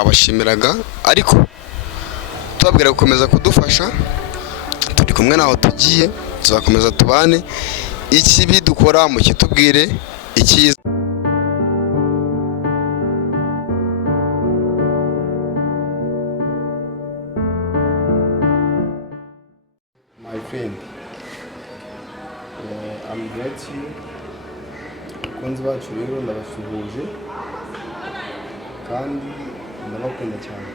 twabashimiraga ariko tubabwira gukomeza kudufasha. Turi kumwe naho tugiye, tuzakomeza tubane, ikibi dukora mu kitubwire, icyiza. My friend, I'm glad you. Kunzi bacu rero ndabasuhuje kandi ndabakunda cyane.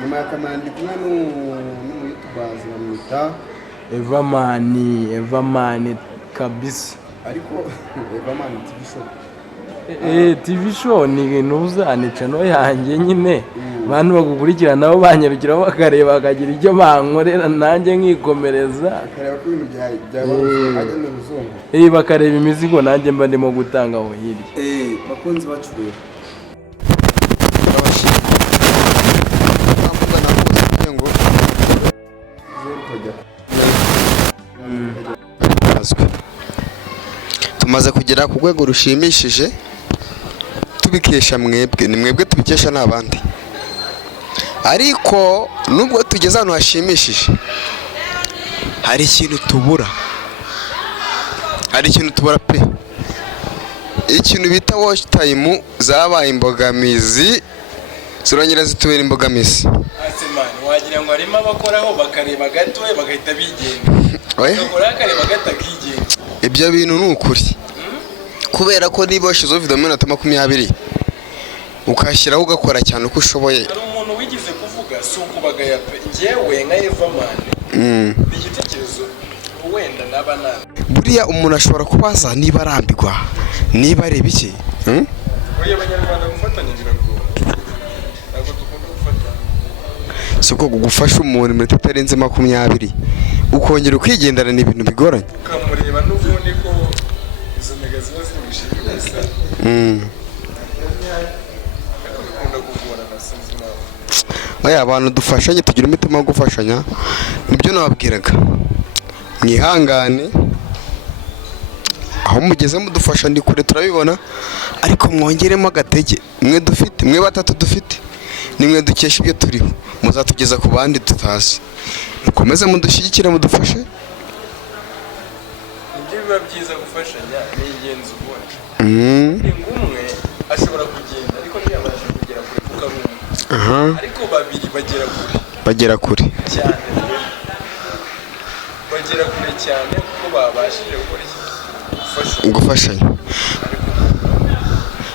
Nyuma ya kamera ndi kumwe n'umuyitubazi bamwita Everman kabisa. Ariko Everman TV show. TV show ni ntuzane channel yanjye nyine. Abantu bagukurikira nabo banyarukira bakareba bakagira icyo bankorera nanjye nkikomereza. Akareba ko ibintu byaba n'uruzungu. Bakareba imizigo nanjye mba ndimo gutanga aho hirya. Bakunzi bacu rero. Tumaze kugera ku rwego rushimishije tubikesha mwebwe, ni mwebwe tubikesha n'abandi. Ariko nubwo tugeze ahantu hashimishije hari ikintu tubura, pe. Ikintu bita watch time zabaye imbogamizi, zirongera zitubera imbogamizi. Wagira ngo arimo abakoraho bakareba gato bagahita bigenda. Bakora akareba gatakigenda. Ibyo bintu ni ukuri. Kubera ko niba washizeho video minota 20 ukashyiraho ugakora cyane uko ushoboye. Hari umuntu wigize kuvuga sukubaga ya pe ngewe nka Everman. Igitekerezo wenda nabana. Buriya umuntu ashobora kubaza niba arambirwa, niba areba iki. Oya abanyarwanda gufatanya ngira ngo. Ntabwo dukunda gufatanya. Suko gufasha umuntu muri tatarenze 20 ukongera ukigendana n'ibintu bigoranye. Ukamureba n'ubundi ko izo magazi zimishimira. Oya abantu dufashanye tugira umutima wo gufashanya, nibyo nababwiraga. Mwihangane aho mugeze mudufasha ndi kure turabibona, ariko mwongeremo agatege. Mwe batatu dufite nimwe dukesha ibyo turiho, muzatugeza ku bandi tutazi. Mukomeze mudushyigikire mudufashe. Ibyo biba byiza gufashanya ni ingenzi ubona. Umwe ashobora kugenda ariko ntiyabasha kugera kure kuko ari umwe. Ariko babiri bagera kure cyane. Bagera kure cyane kuko babashije gufashanya.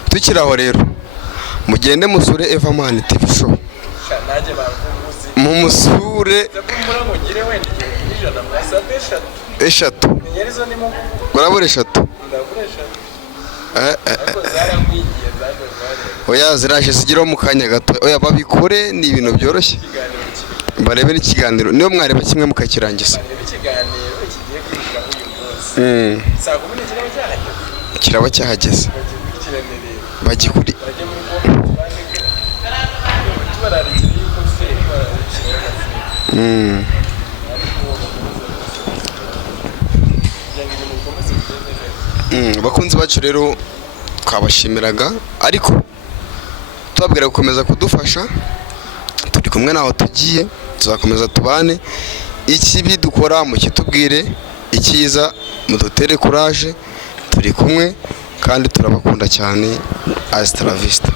Tukiraho rero mugende musure Everman TV show. Nanjye bavumuzi. Mumusure. Murangogire wenda ijana mwasabe 3. Nyerizo ni mu. Urabura 3. Ndabura 3. Oya ziraje zigiraho mu kanya gato. Oya babikore ni ibintu byoroshye. Barebe n'ikiganiro niyo mwareba kimwe mukakirangiza. Ikiganiro kigiye kwinjira uyu munsi. Saa 10 kiraba cyahageze. Bagikuri. Bakunzi bacu rero twabashimiraga ariko tubabwira gukomeza kudufasha. Turi kumwe naho tugiye, tuzakomeza tubane, ikibi dukora mu kitubwire, icyiza mudutere courage. Turi kumwe kandi turabakunda cyane. Hasta la vista.